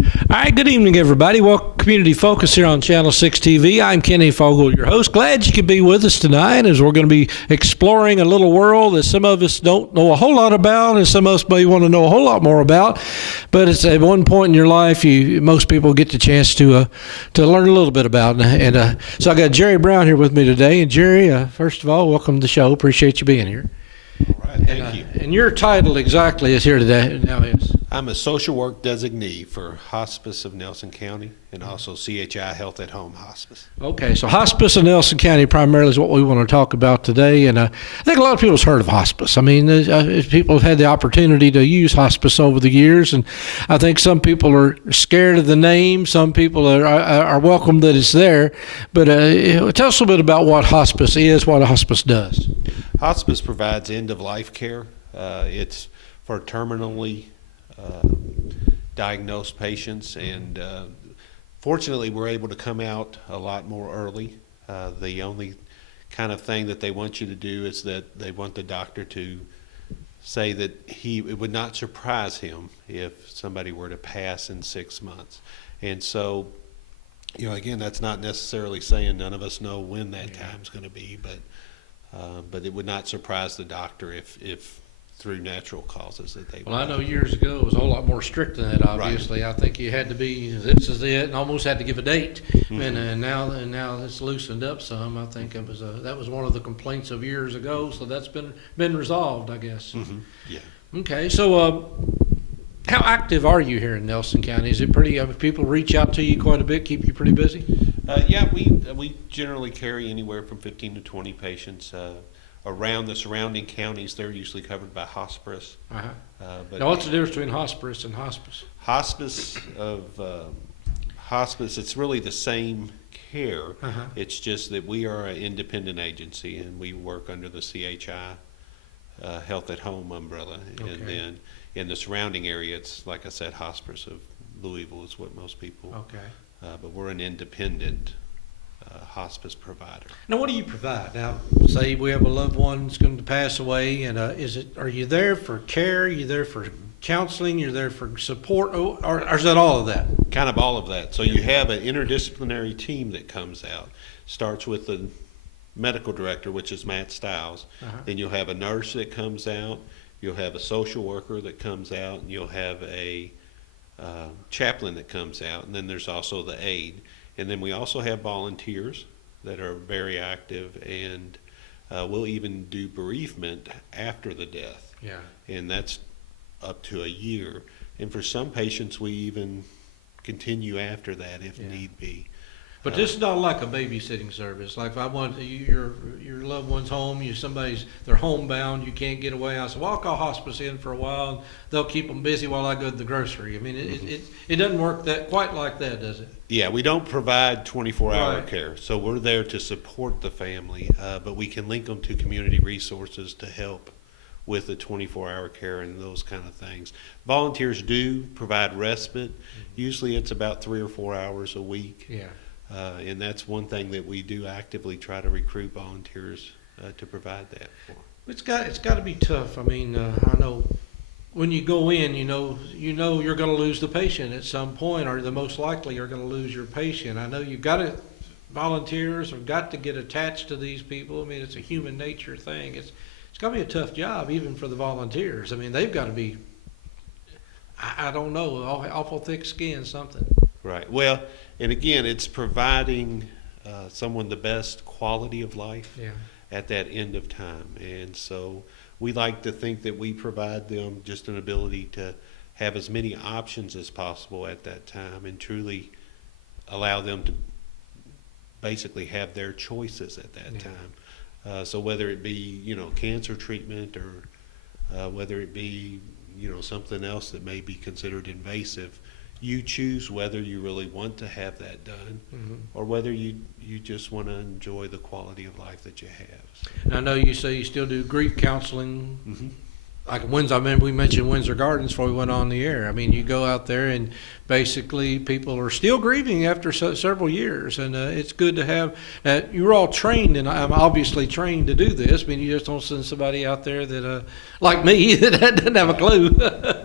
All right, good evening, everybody. Welcome to Community Focus here on Channel 6 TV. I'm Kenny Fogel, your host. Glad you could be with us tonight as we're going to be exploring a little world that some of us don't know a whole lot about and some of us may want to know a whole lot more about. But it's at one point in your life, most people get the chance to learn a little bit about. So I got Jerry Brown here with me today. And Jerry, first of all, welcome to the show. Appreciate you being here. All right, thank you. And your title exactly is here today. Now is I'm a social work designee for Hospice of Nelson County and also CHI Health at Home Hospice. Okay, so Hospice in Nelson County primarily is what we want to talk about today, and I think a lot of people have heard of Hospice. I mean, people have had the opportunity to use Hospice over the years, and I think some people are scared of the name, some people are welcome that it's there, but tell us a little bit about what Hospice is, what a Hospice does. Hospice provides end-of-life care. It's for terminally diagnosed patients, and fortunately we're able to come out a lot more early. The only kind of thing that they want you to do is that they want the doctor to say that it would not surprise him if somebody were to pass in 6 months. And so, again, that's not necessarily saying none of us know when that time's going to be, but it would not surprise the doctor if through natural causes that they would. Well, I know years ago it was a whole lot more strict than that, obviously. Right. I think you had to be, this is it, and almost had to give a date. Mm-hmm. And now it's loosened up some. I think that was one of the complaints of years ago, so that's been resolved, I guess. Mm-hmm. Yeah. Okay, so how active are you here in Nelson County? Is it pretty, people reach out to you quite a bit, keep you pretty busy? Yeah, we generally carry anywhere from 15 to 20 patients. Around the surrounding counties, they're usually covered by hospice. Uh-huh. But now, what's the difference between hospice and hospice? Hospice, it's really the same care. Uh-huh. It's just that we are an independent agency, and we work under the CHI Health at Home umbrella. Okay. And then in the surrounding area, it's, like I said, Hospice of Louisville is what most people. Okay. But we're an independent hospice provider. Now, what do you provide? Now, say we have a loved one that's going to pass away, and are you there for care? Are you there for counseling? You're there for support, or is that all of that? Kind of all of that. So you have an interdisciplinary team that comes out. Starts with the medical director, which is Matt Stiles. Uh-huh. Then you'll have a nurse that comes out. You'll have a social worker that comes out, and you'll have a chaplain that comes out, and then there's also the aide. And then we also have volunteers that are very active, and we'll even do bereavement after the death. Yeah. And that's up to a year. And for some patients, we even continue after that if need be. But this is not like a babysitting service. Like if I want your loved one's home, they're homebound, you can't get away. I said, well, I'll call hospice in for a while, and they'll keep them busy while I go to the grocery. I mean, it doesn't work quite like that, does it? Yeah, we don't provide 24-hour Right. care, so we're there to support the family, but we can link them to community resources to help with the 24-hour care and those kind of things. Volunteers do provide respite. Mm-hmm. Usually it's about 3 or 4 hours a week. Yeah. And that's one thing that we do actively try to recruit volunteers to provide that for. It's got to be tough. I mean, I know when you go in, you know you're going to lose the patient at some point, or the most likely you're going to lose your patient. I know you've got to, volunteers have got to get attached to these people. I mean, it's a human nature thing. It's got to be a tough job even for the volunteers. I mean, they've got to be, I don't know, awful thick skin, something. Right. Well, and again, it's providing someone the best quality of life at that end of time. And so we like to think that we provide them just an ability to have as many options as possible at that time and truly allow them to basically have their choices at that time. So whether it be, cancer treatment or whether it be, something else that may be considered invasive, you choose whether you really want to have that done, mm-hmm. or whether you just want to enjoy the quality of life that you have. So. I know you say you still do grief counseling. Mm-hmm. like Windsor, I remember we mentioned Windsor Gardens before we went on the air. I mean, you go out there and basically people are still grieving after several years, and it's good to have. You're all trained, and I'm obviously trained to do this. I mean, you just don't send somebody out there that, like me, that doesn't have a clue.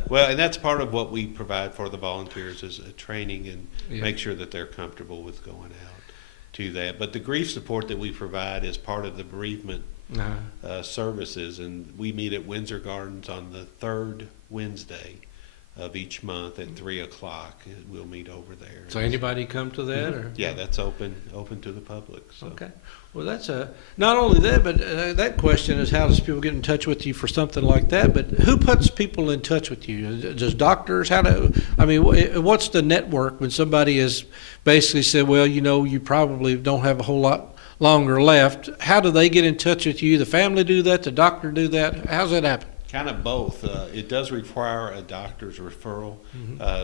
Well, and that's part of what we provide for the volunteers is a training and Yeah. make sure that they're comfortable with going out to that. But the grief support that we provide is part of the bereavement services, and we meet at Windsor Gardens on the third Wednesday of each month at 3:00. We'll meet over there. So anybody come to that? Or? Yeah, that's open to the public. So. Okay. Well, that's not only that, but that question is how does people get in touch with you for something like that? But who puts people in touch with you? Does doctors? What's the network when somebody has basically said, well, you probably don't have a whole lot longer left? How do they get in touch with you? The family do that? The doctor do that? How's that happen? Kind of both. It does require a doctor's referral,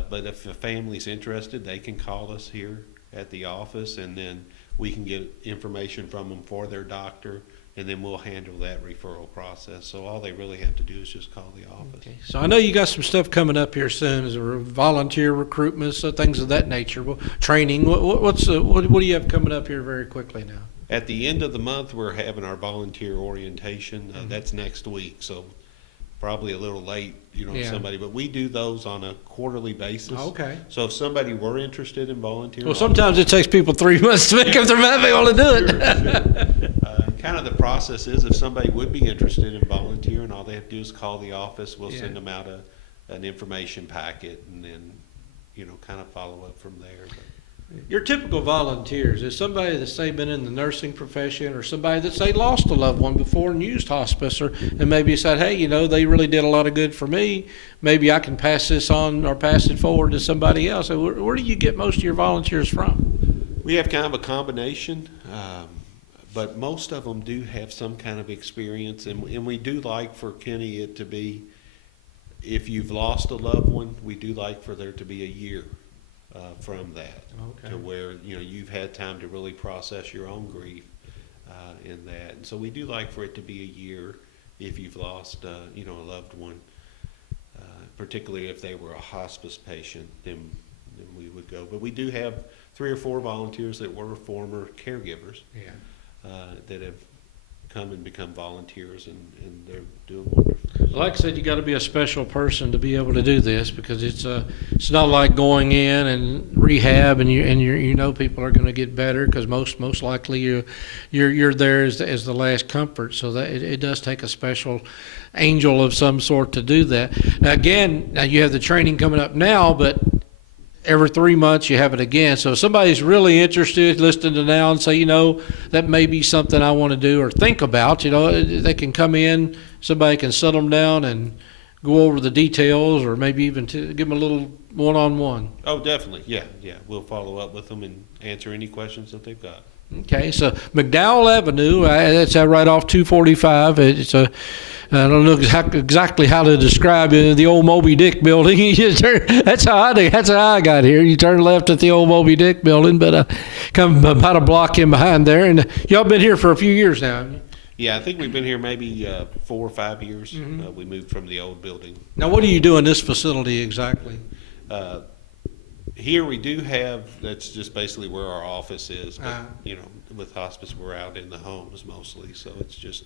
but if the family's interested, they can call us here at the office, and then we can get information from them for their doctor, and then we'll handle that referral process. So all they really have to do is just call the office. Okay. So I know you got some stuff coming up here soon, as a volunteer recruitment, so things of that nature. Well, training. What do you have coming up here very quickly now? At the end of the month, we're having our volunteer orientation. That's next week, so probably a little late, somebody, but we do those on a quarterly basis. Okay. So if somebody were interested in volunteering. Well, sometimes it takes people 3 months to make up their mind they want to do it. Sure. Kind of the process is if somebody would be interested in volunteering, all they have to do is call the office. We'll send them out an information packet, and then, kind of follow up from there. But. Your typical volunteers is somebody that's, say, been in the nursing profession, or somebody that, say, lost a loved one before and used hospice, and maybe said, hey, they really did a lot of good for me. Maybe I can pass this on or pass it forward to somebody else. So where do you get most of your volunteers from? We have kind of a combination, but most of them do have some kind of experience, and we do like for Kenny it to be, if you've lost a loved one, we do like for there to be a year. From that, to where you've had time to really process your own grief in that, and so we do like for it to be a year if you've lost a loved one, particularly if they were a hospice patient, then we would go. But we do have 3 or 4 volunteers that were former caregivers that have come and become volunteers, and they're doing wonderful. Like I said, you got to be a special person to be able to do this, because it's not like going in and rehab and you people are going to get better, because most likely you're there as the last comfort. So that it does take a special angel of some sort to do that. Now you have the training coming up now, but every 3 months you have it again. So if somebody's really interested, listening to now and say, that may be something I want to do or think about, they can come in, somebody can settle them down and go over the details, or maybe even to give them a little one-on-one. Oh, definitely. Yeah. We'll follow up with them and answer any questions that they've got. Okay, so McDowell Avenue, that's right off 245. I don't know exactly how to describe it. The old Moby Dick building. That's how I got here. You turn left at the old Moby Dick building, but come about a block in behind there. And y'all been here for a few years now, haven't you? Yeah, I think we've been here maybe 4 or 5 years. Mm-hmm. We moved from the old building. Now, what do you do in this facility exactly? Here we do have, that's just basically where our office is. But, with hospice, we're out in the homes mostly. So it's just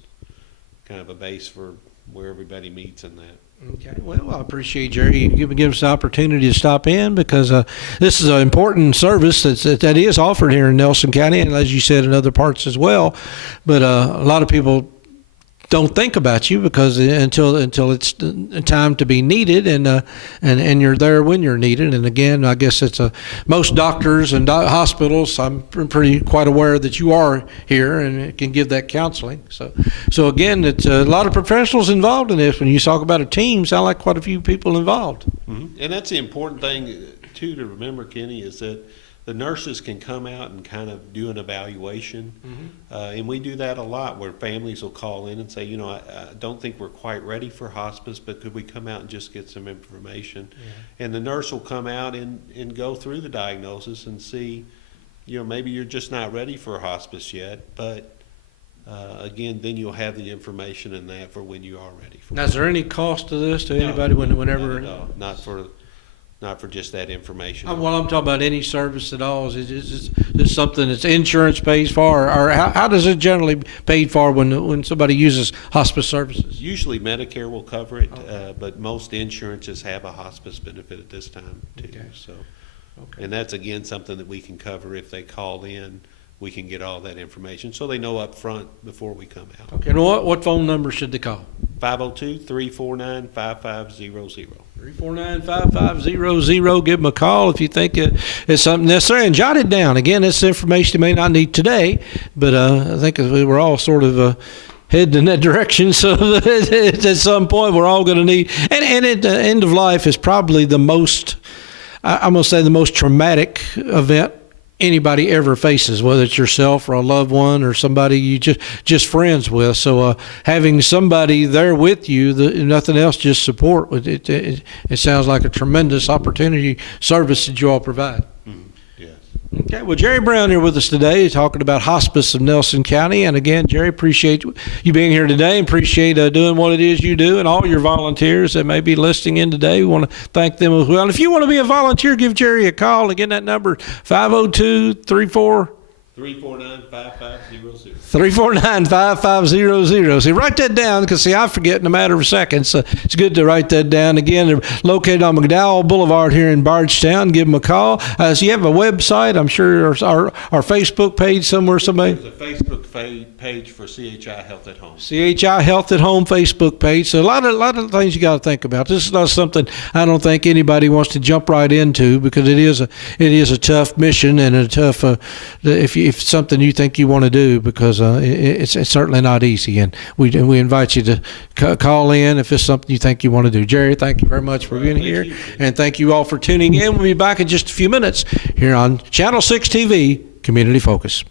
kind of a base for where everybody meets in that. Okay. Well, I appreciate Jerry giving us the opportunity to stop in, because this is an important service that is offered here in Nelson County, and as you said, in other parts as well. But a lot of people don't think about you because until it's time to be needed, and you're there when you're needed. And again, I guess it's most doctors and hospitals, I'm quite aware that you are here and can give that counseling. So again, it's a lot of professionals involved in this. When you talk about a team, sound like quite a few people involved. Mm-hmm. And that's the important thing too to remember, Kenny, is that the nurses can come out and kind of do an evaluation, and we do that a lot, where families will call in and say, I don't think we're quite ready for hospice, but could we come out and just get some information? Yeah. And the nurse will come out and go through the diagnosis and see, maybe you're just not ready for hospice yet, but again, then you'll have the information in that for when you are ready for Now, it. is there any cost to this to No, anybody whenever? Not at all. Not for just that information. Well, I'm talking about any service at all. Is it something that's insurance pays for, or how does it generally paid for when somebody uses hospice services? Usually Medicare will cover it, but most insurances have a hospice benefit at this time too. Okay. So, Okay. and that's again something that we can cover if they call in. We can get all that information so they know up front before we come out. Okay. And what phone number should they call? 502-349-5500. 349-5500. Give them a call if you think it's something necessary, and jot it down. Again, this information you may not need today, but I think we were all sort of heading in that direction. So at some point, we're all going to need. And at the end of life is probably the most, I'm going to say, the most traumatic event anybody ever faces, whether it's yourself or a loved one or somebody you just friends with. So having somebody there with you, nothing else, just support. It sounds like a tremendous opportunity, service that you all provide. Yes. Okay, well, Jerry Brown here with us today talking about Hospice of Nelson County. And again, Jerry, appreciate you being here today and appreciate doing what it is you do, and all your volunteers that may be listening in today. We want to thank them as well. And if you want to be a volunteer, give Jerry a call. Again, that number 502-349-5500. 349-5500. See, write that down because, see, I forget in a matter of seconds. So it's good to write that down. Again, they're located on McDowell Boulevard here in Bardstown. Give them a call. So you have a website, I'm sure, or our Facebook page somewhere. Somebody. There's a Facebook page for CHI Health at Home. CHI Health at Home Facebook page. So a lot of things you got to think about. This is not something I don't think anybody wants to jump right into, because it is a tough mission and a tough if it's something you think you want to do, because it's certainly not easy. And we invite you to call in if it's something you think you want to do. Jerry, thank you very much for being here, and thank you all for tuning in. We'll be back in just a few minutes here on Channel 6 TV Community Focus.